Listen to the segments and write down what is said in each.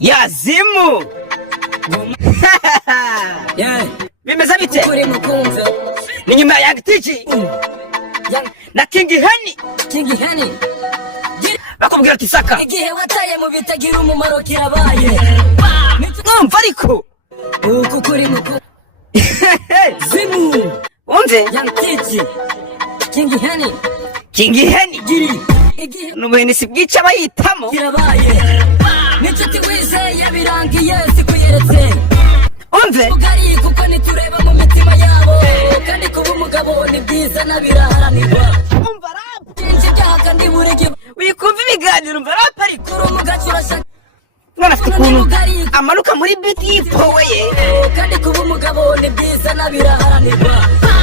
ya zimu. Bimeze bite? Ni nyuma ya Tiji na King Henny bakubwira ati Saka igihe wataye mu bitagira umumaro kirabaye numva ariko uku kuri muko zimu umve ya Tiji King Henny giri n'umuhinisi bwica bayitamo kirabaye n'inshuti wizeye birangiye sikuyeretse umve ugari kuko nitureba mu mitima yabo kandi kuba umugabo ni byiza nabiraharanirwa umva rap byinshi byaha kandi burege wikumva ibiganiro umva rap ariko kuri umugaci urashaka mwana afite ukuntu amanuka muri beat yipoweye kandi kuba umugabo ni byiza nabiraharanirwa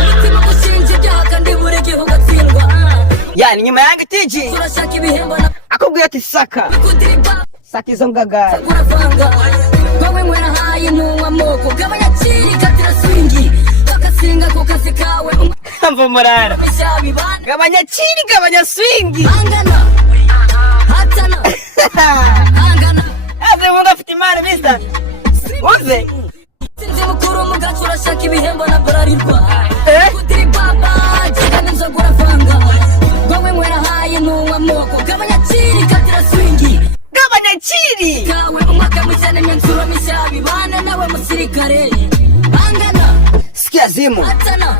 umutima gushinja ibyaha kandi burege ugatsindwa yani nyuma ya Tiji urashaka ibihembo akubwira ati Saka kudirimba Saka izo ngagara uravanga wowe mwera hayi ntunywa amoko gabanya kiri katira swingi bakasinga ku kazi kawe mva murara ishabibana gabanya kiri gabanya swingi angana hatana angana ave mungu afite imana bisa umve sinzi mukuru umugaci urashaka ibihembo na burarirwa Eh? kudiribaba jagana inzoga uravanga wowe mwera hayi ntunywa amoko gabanya kiri katira swingi gabanya kiri kawe umwaka mucyane imyanzuro mishya bibana nawe musirikare angana sikia zimu hatana